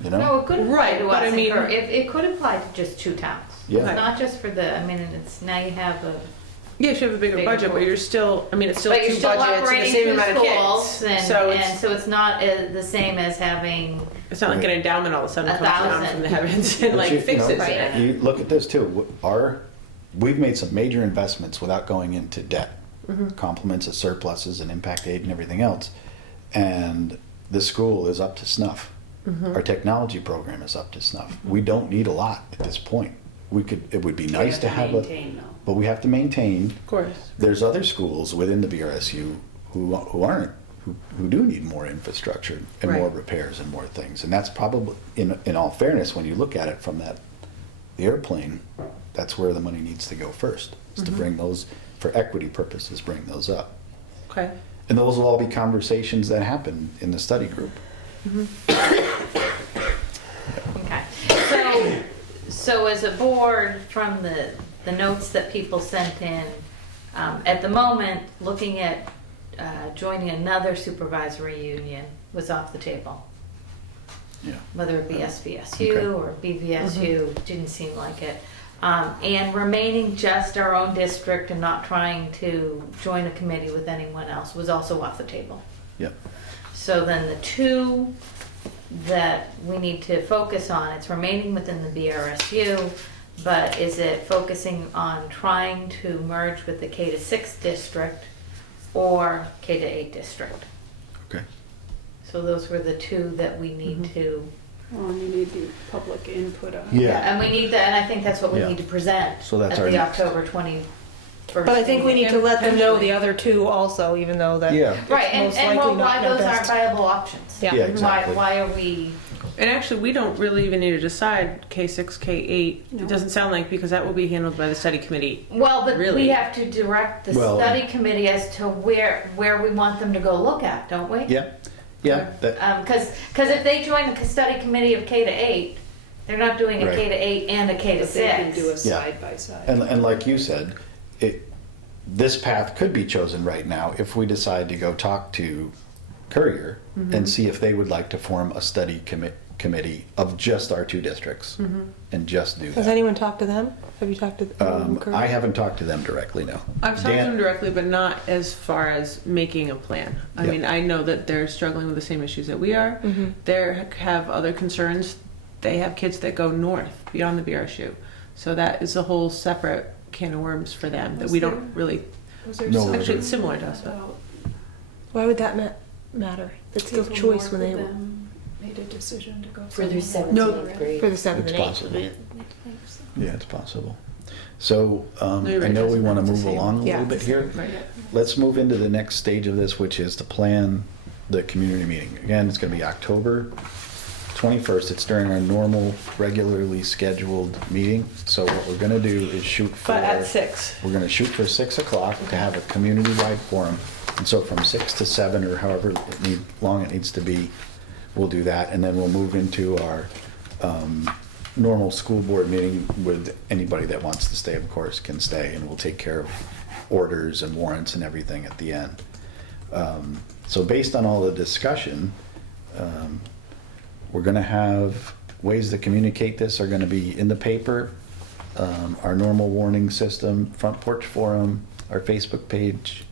You know. No, it could apply Right, to but us, I in mean- Cur- it could apply to just two towns. Yeah. It's not just for the, I mean, it's, now you have a, Yeah, you have a bigger Bigger budget, but pool. you're still, I mean, it's still but you're two still budgets and the operating same two amount of schools, kids. So and so it's not the same as having, it's not like an endowment all of a sudden comes down 1,000. from the heavens and But like you know, fixes Right. it. You look at this too. We've made some major investments without going into debt, complements of surpluses and impact aid and everything else. And the school is up to snuff. Our technology program is up to snuff. We don't need a lot at this point. It would be nice to have maintain, though. but we have to maintain. Of course. There's other schools within the BRSU who do need more infrastructure and more Right. repairs and more things. And that's probably, in all fairness, when you look at it from the airplane, that's where the money needs to go first, is to bring those, for equity purposes, bring those up. Okay. And those will all be conversations that happen in the study group. okay. So as a board, from the notes that people sent in, at the moment, looking at joining another supervisory union was off the table. Yeah. Whether it be SVSU Okay. or BVSU, didn't seem like it. And remaining just our own district and not trying to join a committee with anyone else was also off the table. Yep. So then the two that we need to focus on, it's remaining within the BRSU, but is it focusing on trying to merge with the K-6 district or K-8 district? Okay. So those were the two that we need to, Well, and you need the public input on. Yeah. and we need that, and I think that's what we Yeah. need to present So that's at our the next. October 20, first. But I think we need to let them know Potentially. the other two also, even though that. Yeah. it's Right, most and likely well, why not in those our aren't best. viable options. Yeah. Yeah, exactly. Why are we, And actually, we don't really even need to decide K6, K8. No. It doesn't sound like, because that will be handled by the study committee. well, but Really? we have to direct the Well- study committee as to where we want them to go look at, don't we? Yeah, yeah, that, Because if they join the study committee of K to 8, they're not doing a Right. K to 8 and a K to But they can do a 6. Yeah. side by side. and like you said, this path could be chosen right now if we decide to go talk to Courier and see if they would like to form a study committee of just our two districts and just do Has that. anyone talked to them? Have you talked to them? I haven't talked to them directly, no. I've talked to Dan- them directly, but not as far as making a plan. I Yeah. mean, I know that they're struggling with the same issues that we are. They have other concerns. They have kids that go north beyond the BRSU. So that is a whole separate can of worms for them that Was we there- don't really. Was there No, something actually, it's similar to us, but- about Why would that matter? It's still people choice north when they, of them made a decision to go For their somewhere 7th else and 8th already? grade. for the 7th It's and 8th. possible. I think so. Yeah, it's possible. So No, you're I right, know we doesn't want to have to move say- along a Yeah, little bit it's- here. Right. Let's move into the next stage of this, which is to plan the community meeting. Again, it's going to be October 21st. It's during our normal, regularly scheduled meeting. So what we're going to do is shoot for... But at 6. We're going to shoot for 6 o'clock to have a community-wide forum. And so from 6 to 7, or however long it needs to be, we'll do that. And then we'll move into our normal school board meeting with anybody that wants to stay, of course, can stay. And we'll take care of orders and warrants and everything at the end. So based on all the discussion, we're going to have ways to communicate this are going to be in the paper, our normal warning system, front porch forum, our Facebook page,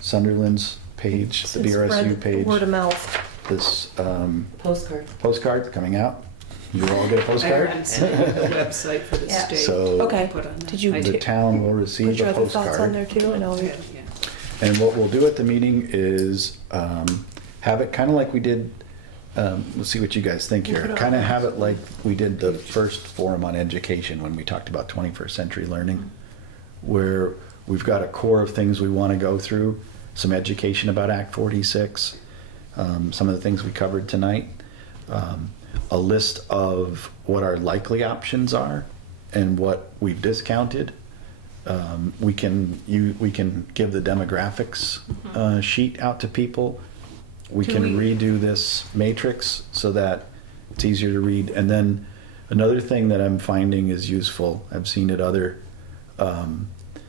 Sunderland's page, the BRSU Spread page, word of mouth. this Postcard. postcard coming out. You all get a postcard? And the website for the Yeah. state. So Okay. Put on that. Did you I the did. town will put receive your a other thoughts on there postcard. too? And I'll Yeah, read. yeah. And what we'll do at the meeting is have it kind of like we did, we'll see what you guys think Put here. it on Kind of there. have it like we did the first forum on education when we talked about 21st century learning, where we've got a core of things we want to go through, some education about Act 46, some of the things we covered tonight, a list of what our likely options are and what we've discounted. We can give the demographics sheet out to people. We Can can we- redo this matrix so that it's easier to read. And then another thing that I'm finding is useful, I've seen at other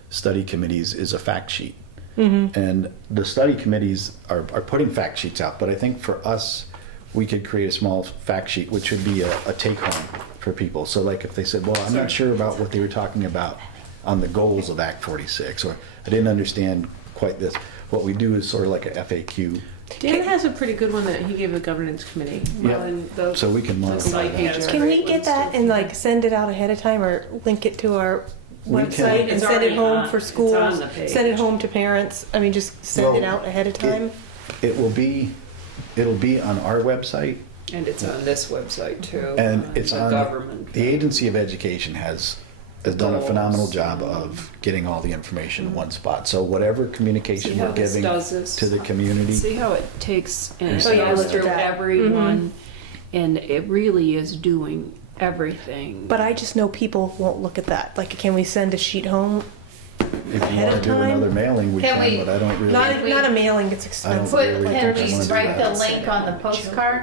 study committees, is a fact sheet. And the study committees are putting fact sheets out, but I think for us, we could create a small fact sheet, which would be a take-home for people. So like if they said, well, I'm not sure about what they were talking about on the goals of Act 46, or I didn't understand quite this, what we do is sort of like a FAQ. Dan has a pretty good one that he gave the governance committee. Well, Yeah. and the- So we can the modify site that. has Can great we get ones, that too. and like send it out ahead of time or link it to our We can- website and It's send it already home on- for it's schools? on the page. Send it home to parents? I mean, just send it Well, out ahead of time? It'll be on our website, And it's on this website too. and it's the on, government. the Agency of Education has done a phenomenal Goals. job of getting all the information in one spot. So whatever See communication how we're this giving does this? to the community, See how it takes and Oh, yeah, I goes looked at through that. everyone, and it really is doing everything. But I just know people won't look at that. Like, can we send a sheet home? if you ahead want of to do time? another mailing, we Can can, we- but I don't really. Not a mailing, it's I don't expensive. Put, really can think I we wanna do write the that. link on the postcard?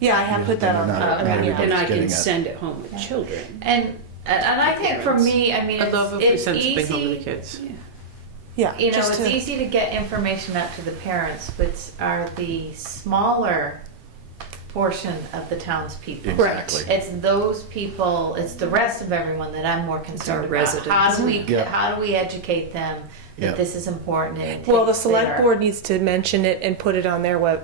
Yeah, I have put that on. They're not- I mean, not yeah. And I getting can it. send it home with children. And I think for me, I mean, I'd love if we it's sent something home to the easy. kids. Yeah, You know, just it's to- easy to get information out to the parents, but are the smaller portion of the townspeople. Exactly. It's those people, it's the rest of everyone that I'm more concerned about. residents. How do Yeah. we educate them Yeah. that this is important and it Well, the takes select their- board needs to mention it and put it on their web,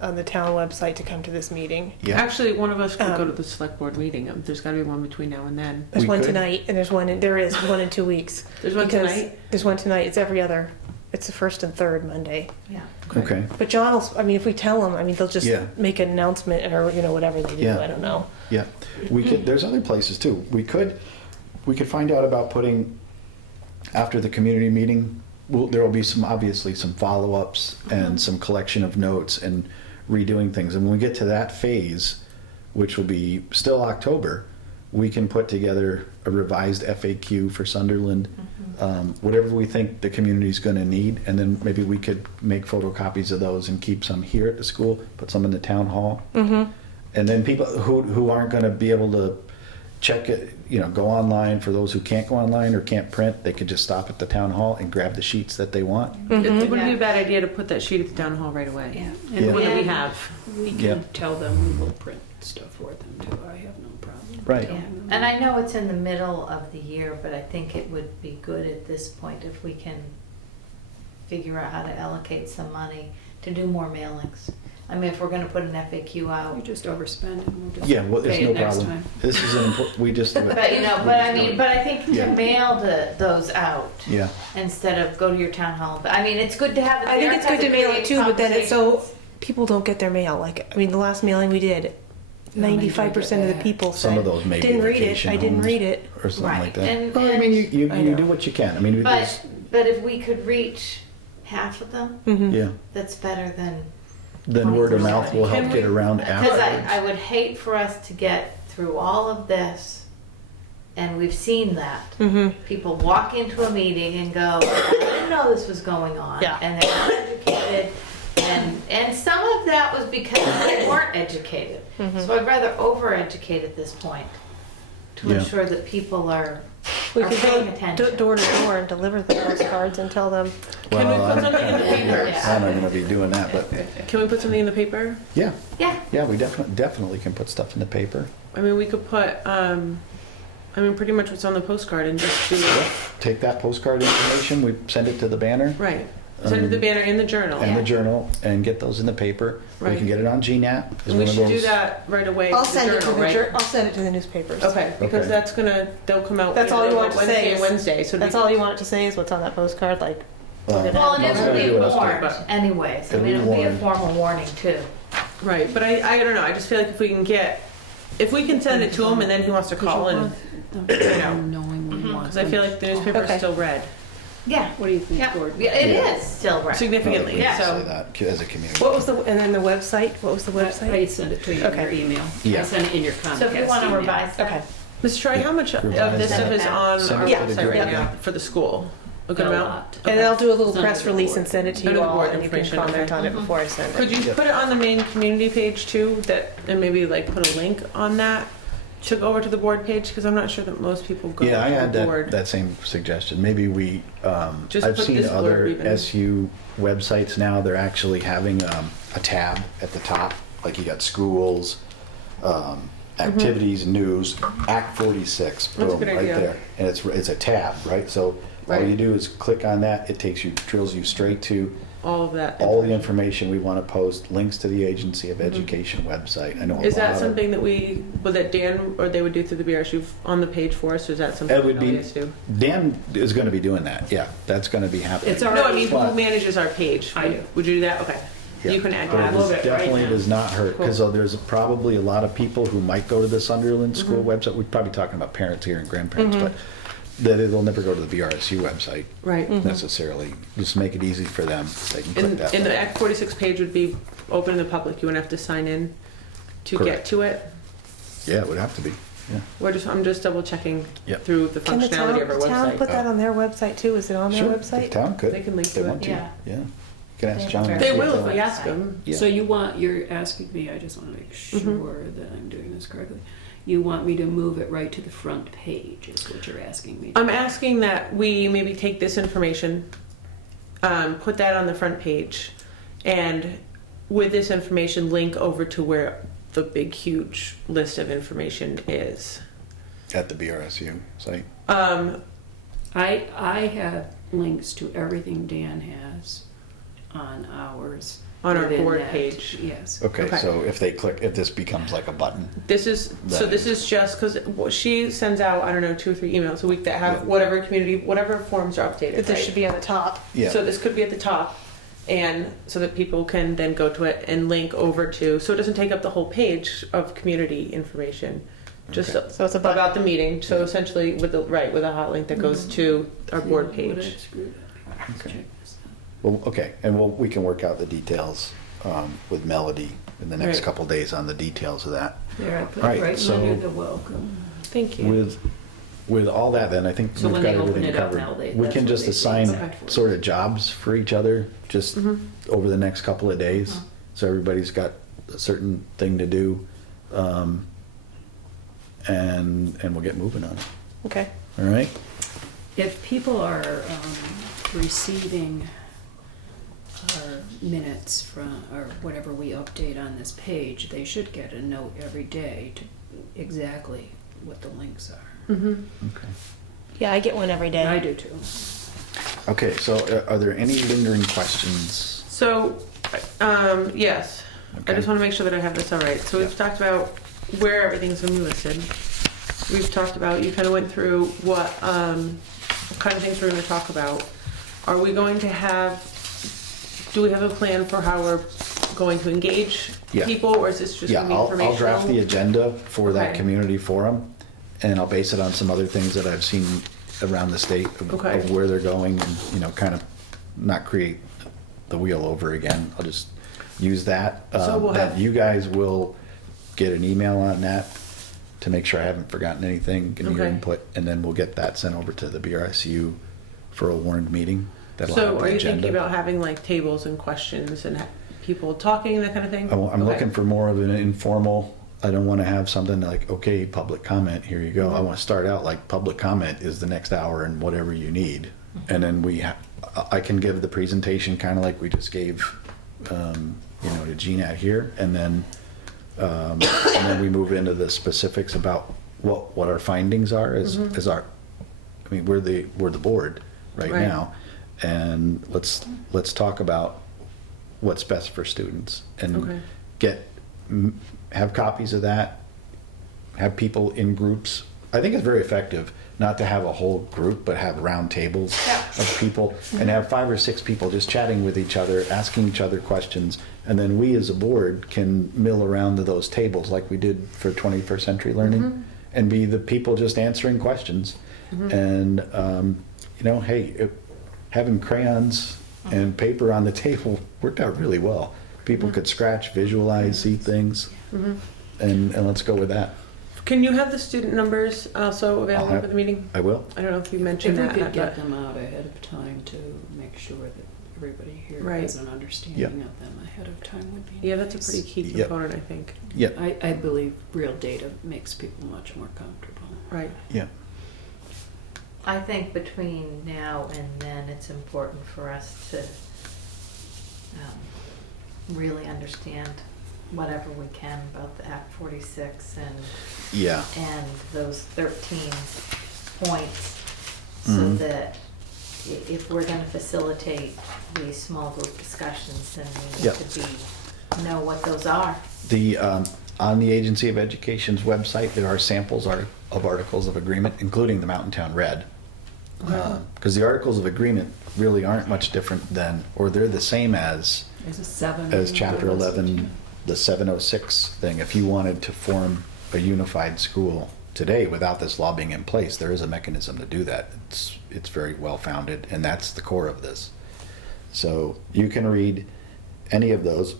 on the town website to come to this meeting. Yeah, Actually, one of us could go Um, to the select board meeting. There's got to be one between now and then. There's We one could. tonight and there is one in 2 weeks. There's one Because tonight? There's one tonight. It's every other, it's the first and third Monday. Yeah. okay. But John will, I mean, if we tell them, I mean, they'll just Yeah. make an announcement or, whatever they do. Yeah. I don't know. Yeah, we could, there's other places too. We could find out about putting after the community meeting, there will be obviously some follow-ups and some collection of notes and redoing things. And when we get to that phase, which will be still October, we can put together a revised FAQ for Sunderland, whatever we think the community's going to need, and then maybe we could make photocopies of those and keep some here at the school, put some in the town hall. And then people who aren't going to be able to check it, go online, for those who can't go online or can't print, they could just stop at the town hall and grab the sheets that they want. It wouldn't be a bad idea to put that sheet at the town hall right away. Yeah, Yeah. and What do we have? we Yeah. can tell them we will print stuff for them too. I have no problem. Right. Yeah, and I know it's in the middle of the year, but I think it would be good at this point if we can figure out how to allocate some money to do more mailings. I mean, if we're gonna put an FAQ You out, just overspend and we'll just Yeah, well, it's pay no it next problem. time. This is an important, we just. but I think Yeah. to mail those out Yeah, instead of go to your town hall. But I mean, it's good to have it I there think it's good to because mail it creates too, but then it's so conversations. people don't get their mail. Like, I mean, the last mailing we did, 95% of the people some said, of those may be didn't read it, vacation I didn't homes read it. or something like Right, that. and- Well, I mean, you I know. do what you can. I mean, it's, But if we could reach half of them, yeah. that's better than. Then word of mouth will Can help we- get around Because afterwards. I would hate for us to get through all of this, and we've seen that. People walk into a meeting and go, I didn't know this was going on. Yeah. And they're not educated. And some of that was because they weren't educated. So I'd rather over-educate at this point to Yeah. ensure that people are We are could paying go attention. door to door and deliver the postcards and tell them. Can we put I'm something in the paper? Yeah. I'm not going to be doing that, but Can we put something in the paper? yeah, Yeah. we definitely can put stuff in the paper. I mean, we could put, pretty much what's on the postcard and just do, Take that postcard information, we send it to the banner right. Send it to the banner in the journal. and the journal and get those in the paper. We Right. can get it on GNAT. It's And we one of should do those- that right away. I'll to the send it to journal, the right? I'll send it to the newspapers. Okay, because Okay. they'll come out. That's all you want to Wednesday say and is- Wednesday, so That's all you want it to say is what's on that postcard. Like, Uh, Well, and it Most will gotta be do us warned but- anyways. I It'll mean, be it'll be a warned. formal warning too. Right, but I don't know, I just feel like if we can send it to him and then he wants to call and, Knowing we want. because I feel like the newspaper's Okay. still read Yeah. What do you think, Yeah, Gordon? yeah, it Yeah. is still right. significantly, Yeah. Say so. that as a community. what was and then the website? What was the I website? send it to you in your Okay. email. Yeah. I send it in your Comcast So if you want to email. revise that. Okay. Mr. Troy, how much of Revise this stuff that. is on Send our it to the website group, right now yeah. for the school? A good A amount? lot. And I'll do a little Send it press to the release board. and send it to Under you the all, board and you can information, comment okay. on it before I send Could it. you Yeah. put it on the main community page too, and maybe like put a link on that to go over to the board page? Because I'm not sure that most people go Yeah, I to had the board. that same suggestion. Maybe we, Just I've put seen this other blurb even. SU websites now, they're actually having a tab at the top, like you got schools, activities, news, Act 46, Mm-hmm. That's a boom, good right idea. there. And it's a tab, right? So all Right. you do is click on that, it drills you straight to All of that. all the information we want to post, links to the Agency of Education website. I know a Is lot that of- something that Dan or they would do through the BRSU on the page for us, or is that something It would be, LDS do? Dan is going to be doing that, yeah, that's going to be happening. It's our- No, I mean, who But- manages our page? I do. Would you do that? Okay. Yeah. You can add But that. it love it right definitely now. does not hurt, because there's probably a lot of people who might go to the Sunderland School Mm-hmm. website. We're probably talking about parents here and grandparents, but that it'll never go to the BRSU website Right. necessarily. Just make it easy for them. They can click And, that. and the button. Act 46 page would be open to the public. You wouldn't have to sign in to get Correct. to it. Yeah, it would have to be, yeah. I'm just double checking Yep. through the Can the functionality of our town website. put that on their website too? Is it on their Sure, the website? town could. They can link if they to it. want to. Yeah. Yeah. You can ask John. They They if will they'll- if we ask them. Yeah. So you're asking me, I just want to make sure Mm-hmm. that I'm doing this correctly. You want me to move it right to the front page is what you're asking me. I'm asking that we maybe take this information, put that on the front page, and with this information, link over to where the big, huge list of information is. At the BRSU site. I have links to everything Dan has on ours. On our within board that. page. Yes. Okay, Okay. so if this becomes like a button. This is just because she sends out, I don't know, 2 or 3 emails a week that have Yeah. whatever forms are updated. But this right? should be on the top. Yeah. So this could be at the top, and so that people can then go to it and link over to, so it doesn't take up the whole page of community information. just Okay. So it's a button. about the meeting. So essentially with the hot link that goes to our board What I page. screwed up here. Let's Okay. check this out. Well, okay, and we can work out the details with Melody in the next Right. couple days on the details of that. There, I put Right, it right so- under the welcome. Thank you. With all that, then I think So we've when got they open everything it up covered. now, We that's can what just they see assign exactly. sort of jobs for each other, just Mhm. over the next couple of days. So everybody's got a certain thing to do, and we'll get moving on it. Okay. All right? If people are receiving our minutes from, or whatever we update on this page, they should get a note every day to exactly what the links are. Mm-hmm. Okay. Yeah, I get one every day. I do too. Okay, so are there any lingering questions? So, yes, I Okay. just want to make sure that I have this all right. So we've Yeah. talked about where everything's going to be listed. We've talked about, you kind of went through what kind of things we're going to talk about. Are we going to do we have a plan for how we're going to engage Yeah. people, or is this just Yeah, going to be informational? I'll draft the agenda for that Okay. community forum, and I'll base it on some other things that I've seen around the state of Okay. of where they're going, and, you know, kind of not create the wheel over again. I'll just use that. So we'll That have- you guys will get an email on that to make sure I haven't forgotten anything, give me your Okay. input, and then we'll get that sent over to the BRSU for a warned meeting. That'll So have the are you agenda. thinking about having like tables and questions and people talking, that kind of thing? I'm Okay. looking for more of an informal, I don't want to have something like, okay, public comment, here you go. I want to start out like public comment is the next hour and whatever you need. And then I can give the presentation kind of like we just gave, to GNAT here. And then we move into the specifics about what our findings are as our, I mean, we're the board right Right. now. And let's talk about what's best for students and Okay. have copies of that, have people in groups. I think it's very effective not to have a whole group, but have round tables of people and have 5 or 6 people just chatting with each other, asking each other questions. And then we as a board can mill around to those tables like we did for 21st Century Learning and be the people just answering questions. And, hey, having crayons and paper on the table worked out really well. People could scratch, visualize, see things, and let's go with that. Can you have the student numbers also available have- for the meeting? I will. I don't know if you If mentioned we that. could get but- them out ahead of time to make sure that everybody here Right. has an understanding Yeah. of them ahead of time would be Yeah, that's a nice. pretty key Yep. component, I think. Yeah, I believe real data makes people much more comfortable. Right. yeah. I think between now and then, it's important for us to really understand whatever we can about the Act 46 Yeah. and those 13 points, so Mhm. that if we're gonna facilitate these small group discussions, then we Yep. need to know what those are. The, on the Agency of Education's website, there are samples of articles of agreement, including the Mountain Town Red. Because the articles of agreement really aren't much different than, or they're the same as There's a 7. as Chapter 11, the 706 thing. If you wanted to form a unified school today without this law being in place, there is a mechanism to do that. It's very well founded, and that's the core of this. So you can read any of those.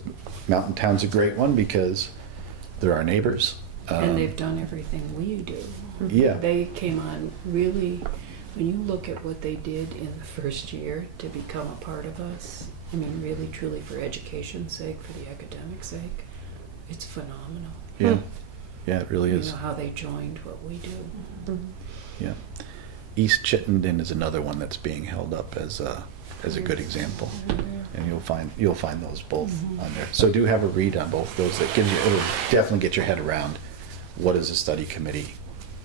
Mountain Town's a great one because they're our neighbors. And they've done everything we do. Yeah. They came on really, when you look at what they did in the first year to become a part of us, I mean, really, truly for education's sake, for the academic sake, it's phenomenal. Yeah, yeah, it really You is. know how they joined what we do. Yeah. East Chittenden is another one that's being held up as a good example. And you'll find those both on there. So do have a read on both those. It'll definitely get your head around what is a study committee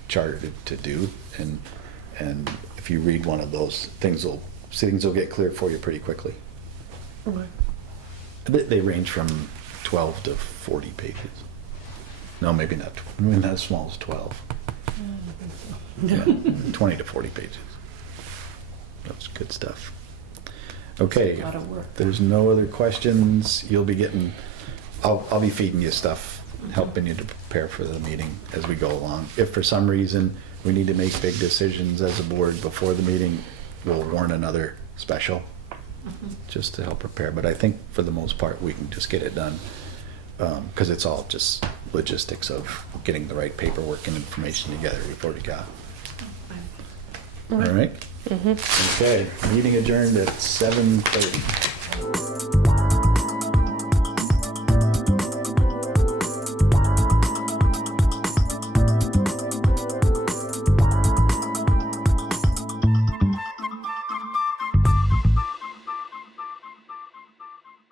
chartered to do. And if you read one of those, things will get cleared for you pretty quickly. Okay. They range from 12 to 40 pages. No, maybe not. Not as small as 12. Yeah, 20 to 40 pages. That's good stuff. Okay. A lot of work. There's no other questions. You'll be getting, I'll be feeding you stuff helping you to prepare for the meeting as we go along. If for some reason we need to make big decisions as a board before the meeting, we'll warn another special just to help prepare. But I think for the most part, we can just get it done. Because it's all just logistics of getting the right paperwork and information together we've already got. All right? Okay, meeting adjourned at 7:30.